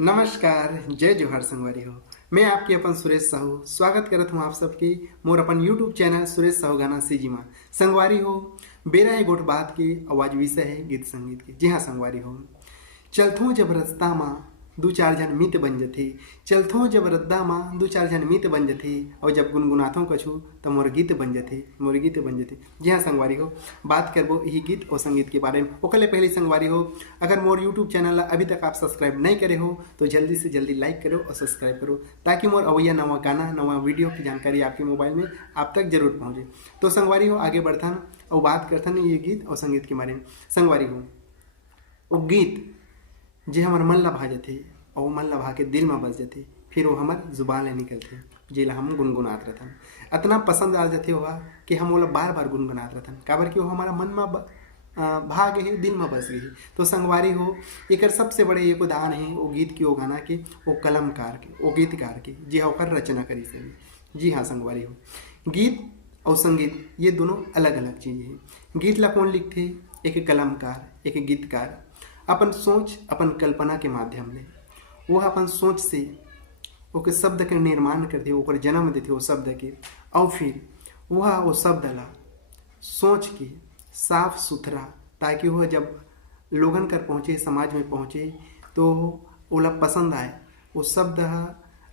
नमस्कार, जय जोहार संगवारी हो। मैं आपके अपन सुरेश साहू स्वागत करत हूँ आप सबके मोर अपन यूट्यूब चैनल सुरेश साहू गाना सीजी में। संगवारी हो, बेरा है गोट बात के आवाज विषय है गीत संगीत के। जी हाँ संगवारी हो, चलथों जब रस्ता माँ दो चार जन मित बन जथे। चलथों जब रद्दा माँ दो चार जन मित बन जथे और जब गुनगुनाथों कछु तो मोर गीत बन जथे, मोर गीत बन जथे। जी हाँ संगवारी हो, बात करबो यही गीत और संगीत के बारे में। ओकले पहले संगवारी हो, अगर मोर यूट्यूब चैनल अभी तक आप सब्सक्राइब नहीं करे हो तो जल्दी से जल्दी लाइक करो और सब्सक्राइब करो, ताकि मोर अवैया नवा गाना नवा वीडियो की जानकारी आपके मोबाइल में आप तक जरूर पहुँचे। तो संगवारी हो, आगे बढ़थन और बात करथन ये गीत और संगीत के बारे में। संगवारी हो, वो गीत जे हमार मन ला भा जाथे और मन ला भा के दिल में बस जाथे, फिर वो हमार जुबान ले निकलथे, जेला हम गुनगुनात रहथन। इतना पसंद आ जाथे हुआ कि हम ओला बार बार गुनगुनात रहथन, काबर कि वो हमारा मन में भाग गए, दिल में बस गई। तो संगवारी हो, एक सबसे बड़े एक उदाहरण है वो गीत के, वो गाना के, वो कलमकार के, वो गीतकार के, जी हाँ ओकर रचना करी से। जी हाँ संगवारी हो, गीत और संगीत ये दोनों अलग अलग चीज़ है। गीत ला कौन लिखथे? एक कलमकार, एक गीतकार। अपन सोच अपन कल्पना के माध्यम ले वो अपन सोच से ओके शब्द के निर्माण करते, ओकर जन्म देते वो शब्द के, और फिर वह वो शब्द ला सोच के साफ सुथरा, ताकि वह जब लोगन कर पहुँचे, समाज में पहुँचे तो ओला पसंद आए, वो शब्द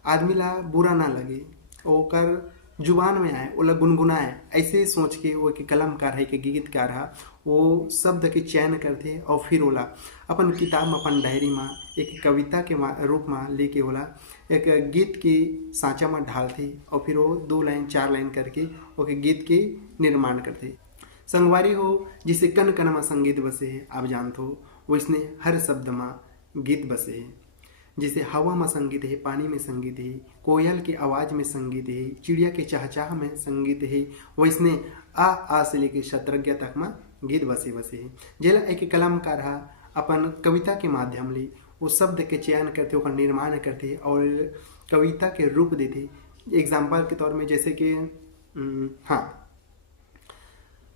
आदमी ला बुरा ना लगे, ओकर जुबान में आए, ओला गुनगुनाए। ऐसे सोच के वो एक कलमकार है, कि गीतकार है, वो शब्द के चयन करते और फिर ओला अपन किताब में, अपन डायरी में एक कविता के रूप में लेके ओला एक गीत के सांचा में ढालते और फिर वो 2 लाइन 4 लाइन करके वो गीत के निर्माण करते। संगवारी हो, जिसे कन कन में संगीत बसे है, आप जानते हो वैसने हर शब्द में गीत बसे है। जैसे हवा में संगीत है, पानी में संगीत है, कोयल के आवाज़ में संगीत है, चिड़िया के चहचहा में संगीत है, वैसने आ से लेके शतरज्ञ तक में गीत बसे है। जेला एक कलमकार अपन कविता के माध्यम ले वो शब्द के चयन करते, ओकर निर्माण करते और कविता के रूप देते। एग्जाम्पल के तौर में जैसे कि हाँ,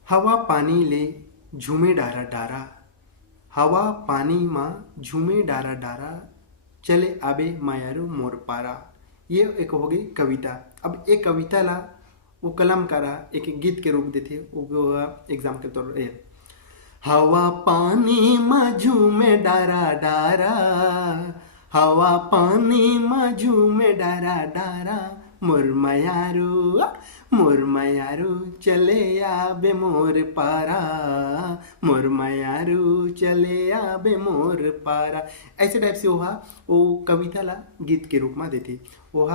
हवा पानी ले झूमे डारा डारा, हवा पानी में झूमे डारा डारा, चले आबे मायारू मोर पारा। ये एक हो गई कविता। अब एक कविता ला वो कलमकारा एक गीत के रूप देते, वो एग्जाम के तौर पर हवा पानी में झूमे डारा डारा, हवा पानी में झूमे डारा डारा, मोर मयारू चले आबे मोर पारा, मोर मयारू चले आबे मोर पारा। ऐसे टाइप से वो कविता ला गीत के रूप में देते, वो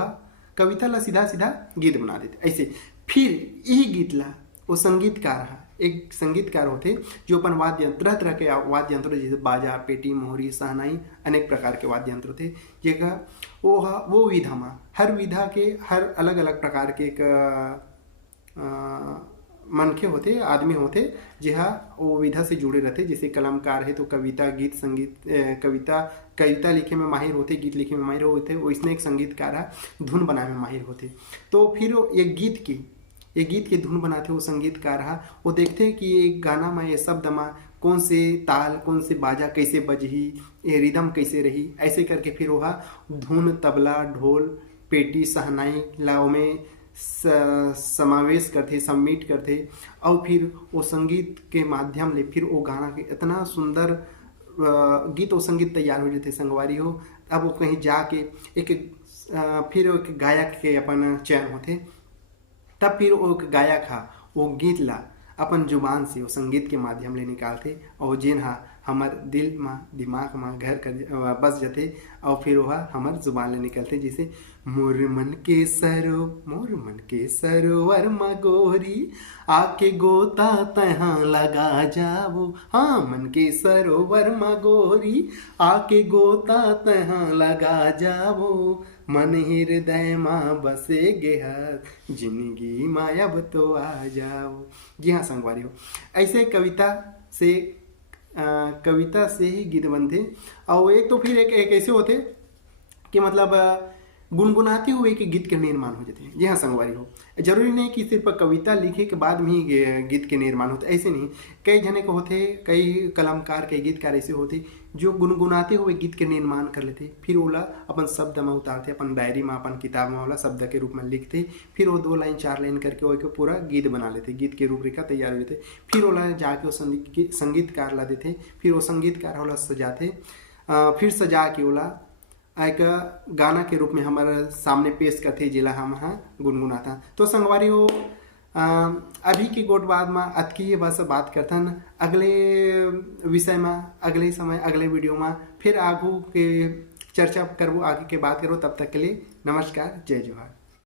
कविता ला सीधा सीधा गीत बना देते। ऐसे फिर यही गीत ला वो संगीतकार एक संगीतकार होते जो अपन वाद्य यंत्र, तरह तरह के वाद्य यंत्र, जैसे बाजा, पेटी, मोहरी, सहनाई, अनेक प्रकार के वाद्य यंत्र थे, जेका वो विधा में हर विधा के हर अलग अलग प्रकार के एक मनखे होते, आदमी होते, जहाँ वो विधा से जुड़े रहते। जैसे कलमकार है तो कविता, गीत, संगीत, कविता लिखे में माहिर होते, गीत लिखे में माहिर होते, वैसने एक संगीतकार धुन बनाने में माहिर होते। तो फिर ये गीत के धुन बनाते वो संगीतकार वो देखते हैं कि ये गाना में, ये शब्द में कौन से ताल, कौन से बाजा कैसे बजही, ये रिदम कैसे रही, ऐसे करके फिर वो धुन, तबला, ढोल, पेटी, सहनाई लाओ में समावेश करते, सबमिट करते और फिर वो संगीत के माध्यम ले फिर वो गाना के इतना सुंदर गीत और संगीत तैयार हो जाते। संगवारी हो, अब वो कहीं जाके फिर एक गायक के अपन चयन होते, तब फिर वो गायक वो गीत ला अपन जुबान से वो संगीत के माध्यम ले निकालते और जिन हमार दिल में, दिमाग में घर कर बस जाते और फिर वह हमार जुबान ले निकलते। जैसे मोर मन के सरोवर में गोरी, आके गोता तहाँ लगा जावो, हाँ मन के सरोवर में गोरी, आके गोता तहाँ लगा जावो, मन हृदय माँ बसे गेहर, जिंदगी माँ अब तो आ जाओ। जी हाँ संगवारी हो, ऐसे कविता से ही गीत बनते। और एक तो फिर एक ऐसे होते कि मतलब गुनगुनाते हुए कि गीत के निर्माण हो जाते हैं। जी हाँ संगवारी हो, जरूरी नहीं कि सिर्फ कविता लिखे के बाद में ही गीत के निर्माण होते, ऐसे नहीं। कई जने को होते, कई कलाकार, कई गीतकार ऐसे होते जो गुनगुनाते हुए गीत के निर्माण कर लेते, फिर ओला अपन शब्द में उतारते, अपन डायरी में अपन किताब में ओला शब्द के रूप में लिखते, फिर वो 2 लाइन 4 लाइन करके वो पूरा गीत बना लेते, गीत के रूपरेखा तैयार हो जाते। फिर ओला जाके वो संगीतकार ला देते, फिर वो संगीतकार होला सजाते, फिर सजा के ओला एक गाना के रूप में हमारे सामने पेश करते, जिला हम हाँ गुनगुनाता। तो संगवारी हो अभी के गोट बाद में अतकी ये बस बात करथन अगले विषय में, अगले समय, अगले वीडियो में फिर आगू के चर्चा करबो, आगे के बात करो। तब तक के लिए नमस्कार, जय जोहार।